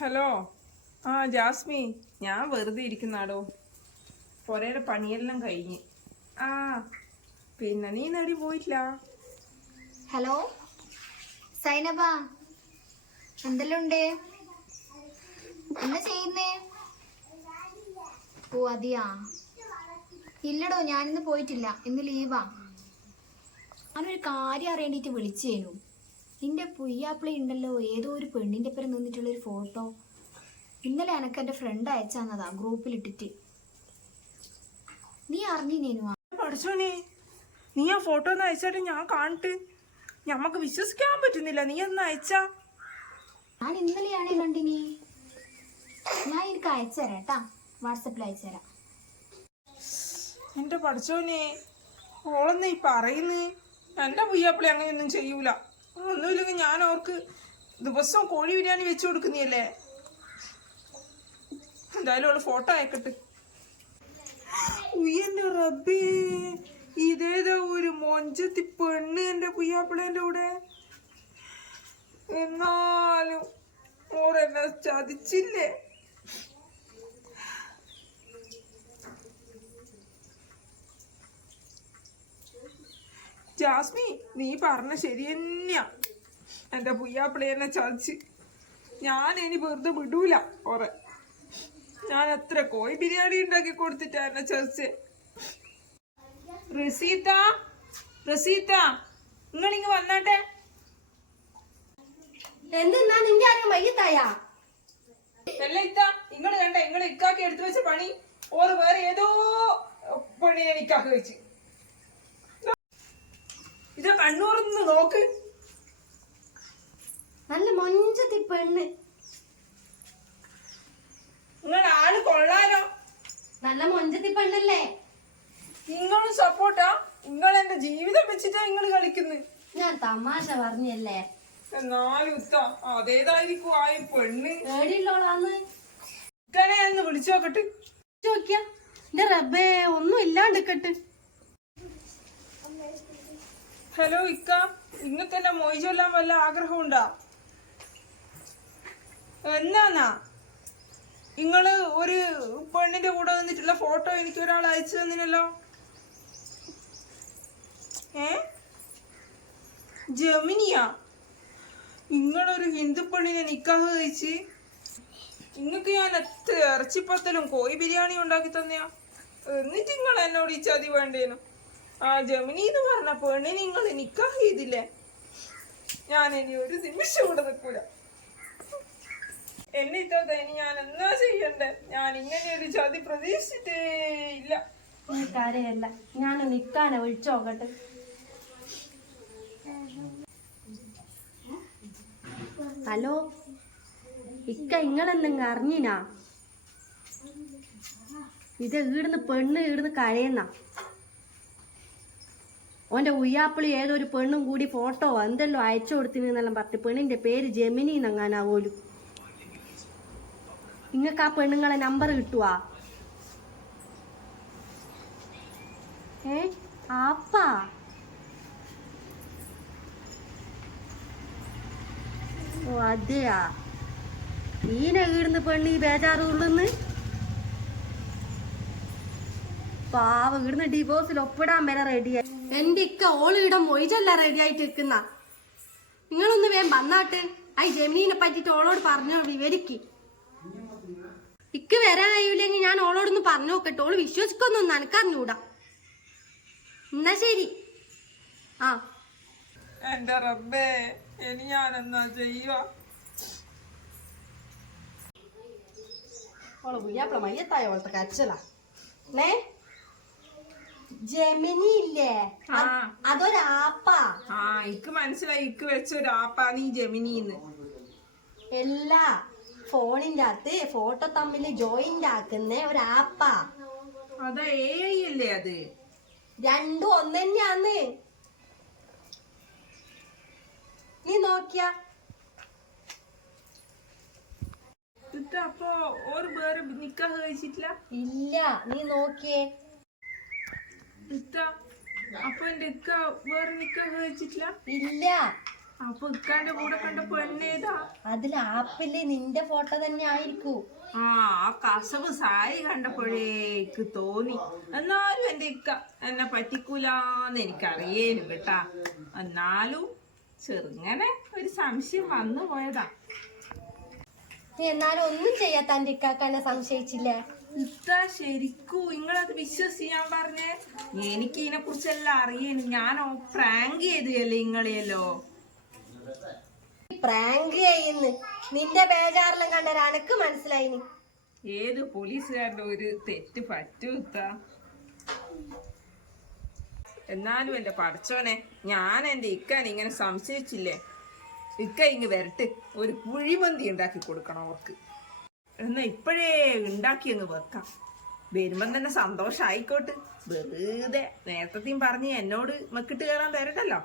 Hello. Jasmi, ഞാൻ വെറുതെ ഇരിക്കുന്നാടോ. പുരയുടെ പണിയെല്ലാം കഴിഞ്ഞ്. ആ പിന്നെ നീ നേടി പോയിട്ടില്ല. ഹലോ സൈനബ, എന്തെല്ലാം ഉണ്ട്? എന്താ ചെയ്യുന്നേ? ഓ അതെയാ. ഇല്ലടോ, ഞാനിന്ന് പോയിട്ടില്ല, ഇന്ന് ലീവാ. ഞാനൊരു കാര്യം അറിയേണ്ടിട്ട് വിളിച്ചേനു. നിന്റെ പുയ്യാപ്പിളി ഉണ്ടല്ലോ, ഏതോ ഒരു പെണ്ണിന്റെ പേര് നിന്നിട്ടുള്ളൊരു ഫോട്ടോ ഇന്നലെ എനക്ക് എന്റെ ഫ്രണ്ട് അയച്ചാന്നതാ ഗ്രൂപ്പിലിട്ടിട്ട്. നീ അറിഞ്ഞേനു? പഠിച്ചോനെ, നീ ആ ഫോട്ടോ ഒന്ന് അയച്ചാട്ട് ഞാൻ കാണിട്ട്. ഞമ്മക്ക് വിശ്വസിക്കാൻ പറ്റുന്നില്ല. നീ ഒന്ന് അയച്ചാ. ഞാൻ ഇന്നലെയാണേ കണ്ടിനി. ഞാൻ എനിക്ക് അയച്ചുതരാം കേട്ടാ, വാട്സപ്പിൽ അയച്ചുതരാം. എന്റെ പഠിച്ചോനെ, ഓളെന്ന് ഈ പറയുന്നു. എന്റെ പുയ്യാപ്പിളി അങ്ങനെയൊന്നും ചെയ്യൂല. ഒന്നുമില്ലെങ്കിൽ ഞാൻ അവർക്ക് ദിവസവും കോഴി ബിരിയാണി വെച്ചു കൊടുക്കുന്നല്ലേ. എന്തായാലും അവള് ഫോട്ടോ അയക്കട്ടെ. ഉയ്യന്റെ റബ്ബേ, ഇതേതാ ഒരു മൊഞ്ചത്തി പെണ്ണ് എന്റെ പുയ്യാപ്പിളേന്റെ കൂടെ. എന്നാലും ഓരെന്നെ ചതിച്ചില്ലേ. ജാസ്മി, നീ പറഞ്ഞ ശരി തന്നെയാ. എന്റെ പുയ്യാപ്പിളി എന്നെ ചതിച്ച്. ഞാൻ ഇനി വെറുതെ വിടൂല ഓറെ. ഞാൻ എത്ര കോഴി ബിരിയാണി ഉണ്ടാക്കി കൊടുത്തിട്ടാ എന്നെ ചതിച്ചേ. റസീത്ത, റസീത്ത, നിങ്ങളിങ്ങ് വന്നാട്ടെ. എന്തെന്നാ നിന്റെ ആരും മയ്യത്തായാ? അല്ല ഇത്ത, ഇങ്ങള് കണ്ട ഇങ്ങള് ഇക്കാക്കി എടുത്തു വെച്ച പണി ഓറ് വേറെ ഏതോ പെണ്ണിനെ ഇക്കാക്കി വെച്ച്. ഇത് കണ്ണൂർന്ന് നോക്ക്. നല്ല മൊഞ്ചത്തി പെണ്ണ്. നിങ്ങളുടെ ആള് കൊള്ളാലോ. നല്ല മൊഞ്ചത്തി പെണ്ണല്ലേ? നിങ്ങളും സപ്പോർട്ടാ. നിങ്ങൾ എന്റെ ജീവിതം വെച്ചിട്ടാ നിങ്ങള് കളിക്കുന്നത്. ഞാൻ തമാശ പറഞ്ഞല്ലേ. എന്നാലും ഉത്ത അതേതായിരിക്കും ആ പെണ്ണ്. ഏടിയുള്ളോളാന്ന് ഇക്കനെ എന്ന് വിളിച്ചു നോക്കട്ടെ. ചോദിക്കാ. എന്റെ റബ്ബേ, ഒന്നും ഇല്ലാണ്ടിക്കട്ട്. ഹലോ ഇക്ക, ഇങ്ങക്ക് എന്നെ മൊയ് ചൊല്ലാൻ വല്ല ആഗ്രഹമുണ്ടാ? എന്നാന്നാ നിങ്ങള് ഒരു പെണ്ണിന്റെ കൂടെ വന്നിട്ടുള്ള ഫോട്ടോ എനിക്ക് ഒരാൾ അയച്ചു തന്നിനല്ലോ. ജമിനിയാ? നിങ്ങളൊരു ഹിന്ദു പെണ്ണിനെ നിക്കാഹ് കഴിച്ച് നിങ്ങക്ക് ഞാൻ എത്ര ഇറച്ചിപ്പത്തലും കോഴി ബിരിയാണി ഉണ്ടാക്കി തന്നെയാ. എന്നിട്ട് നിങ്ങൾ എന്നോട് ഈ ചതി വേണ്ടേനു. ആ ജമിനി എന്ന് പറഞ്ഞ പെണ്ണിനെ നിങ്ങൾ നിക്കാഹ് ചെയ്തില്ലേ. ഞാൻ ഇനി ഒരു നിമിഷം കൂടെ നിൽക്കൂല. എന്നിട്ടോ ഇനി ഞാൻ എന്നാ ചെയ്യണ്ടേ? ഞാൻ ഇങ്ങനെ ഒരു ചതി പ്രതീക്ഷിച്ചിട്ടേ ഇല്ല. കാര്യല്ല, ഞാൻ നിക്കാനെ വിളിച്ചോക്കട്ടെ. ഹലോ ഇക്ക, ഇങ്ങളെന്തെങ്കിലും അറിഞ്ഞിനാ? ഇത് ഈടുന്ന് പെണ്ണ് ഈടുന്ന് കരയുന്ന ഓന്റെ ഉയ്യാപ്പിളി ഏതൊരു പെണ്ണും കൂടി ഫോട്ടോ എന്തെല്ലോ അയച്ചു കൊടുത്തിനെന്നെല്ലാം പറഞ്ഞു. പെണ്ണിന്റെ പേര് ജെമിനി എന്നങ്ങാനാ പോലും. നിങ്ങൾക്ക് ആ പെണ്ണുങ്ങളെ നമ്പർ കിട്ടുവാ? ആപ്പാ? ഓ അതെയാ. ഈനെ ഈടുന്ന് പെണ്ണ് ഈ ബേജാറ് ഉള്ളുന്ന് പാവ ഇവിടുന്ന് ഡിവോഴ്സിൽ ഒപ്പിടാൻ വരെ റെഡിയായി. എന്റെ ഇക്ക ഓളിയിടം മൊയ്ജല്ല റെഡി ആയിട്ട് നിൽക്കുന്ന. നിങ്ങളൊന്ന് വേഗം വന്നാട്ട്. ആ ജെമിനിനെ പറ്റിട്ട് ഓളോട് പറഞ്ഞോ, വിവരിക്ക്. ഇക്ക് വരാൻ കഴിയൂലെങ്കിൽ ഞാൻ ഓളോടൊന്ന് പറഞ്ഞു നോക്കട്ടെ. ഓള് വിശ്വസിക്കൊന്നും നനക്കറിഞ്ഞൂടാ. എന്നാ ശരി. ആ എന്റെ റബ്ബേ, ഇനി ഞാൻ എന്നാ ചെയ്യുക? ഓളെ പുയ്യാപ്പിള മയ്യത്തായ പോലത്തെ കരച്ചിലാ. ജെമിനി ഇല്ലേ, അതൊരാപ്പാ. ഇക്ക് മനസ്സിലായി. ഇക്ക് വെച്ചൊരു ആപ്പാണ് ഈ ജെമിനിന്ന്. എല്ലാ ഫോണിന്റെ അകത്ത് ഫോട്ടോ തമ്മിൽ ജോയിന്റ് ആക്കുന്ന ഒരു ആപ്പാ. അതാ AI അല്ലേ അത്? രണ്ടും ഒന്ന് തന്നെയാന്ന്. നീ നോക്കിയാ? അപ്പൊ ഓര് വേറെ നിക്കാഹ് കഴിച്ചിട്ടില്ല? ഇല്ല, നീ നോക്കിയേ. അപ്പൊ എന്റെ ഇക്ക വേറെ നിക്കാഹ് കഴിച്ചിട്ടില്ല? ഇല്ല. അപ്പൊ ഇക്കാന്റെ കൂടെ കണ്ട പെണ്ണേതാ? അതിൽ ആപ്പില് നിന്റെ ഫോട്ടോ തന്നെ ആയിരിക്കൂ. ആ കസവ് സാരി കണ്ടപ്പോഴേക്ക് തോന്നി. എന്നാലും എന്റെ ഇക്ക എന്നെ പറ്റിക്കൂലെന്ന് എനിക്കറിയേനു കേട്ടാ. എന്നാലും ചെറുങ്ങനെ ഒരു സംശയം വന്നു പോയതാ. നീ എന്നാലും ഒന്നും ചെയ്യാത്ത എന്റെ ഇക്കാക്കന്നെ സംശയിച്ചില്ലേ? ഇത്താ ശരിക്കൂ നിങ്ങളത് വിശ്വസിക്കാൻ പറഞ്ഞേ? എനിക്ക് ഇതിനെ കുറിച്ചെല്ലാം അറിയേനു. ഞാനോ പ്രാങ്ക് ചെയ്തല്ലേ നിങ്ങളെയല്ലോ. പ്രാങ്ക് ചെയ്യുന്നു നിന്റെ ബേജാറെല്ലാം കണ്ട എനക്ക് മനസ്സിലായിനി. ഏത് പോലീസുകാരുടെ ഒരു തെറ്റ് പറ്റൂത്താ. എന്നാലും എന്റെ പടച്ചോനെ, ഞാൻ എന്റെ ഇക്കാനെ ഇങ്ങനെ സംശയിച്ചില്ലേ. ഇക്ക ഇങ്ങ് വരട്ടെ, ഒരു കുഴിമന്തി ഉണ്ടാക്കി കൊടുക്കണം അവർക്ക്. എന്നാ ഇപ്പോഴേ ഉണ്ടാക്കി അങ്ങ് വെക്കാം. വരുമ്പം തന്നെ സന്തോഷായിക്കോട്ട്. വെറുതെ നേരത്തെയും പറഞ്ഞ് എന്നോട് മെക്കിട്ട് കയറാൻ തരട്ടല്ലോ.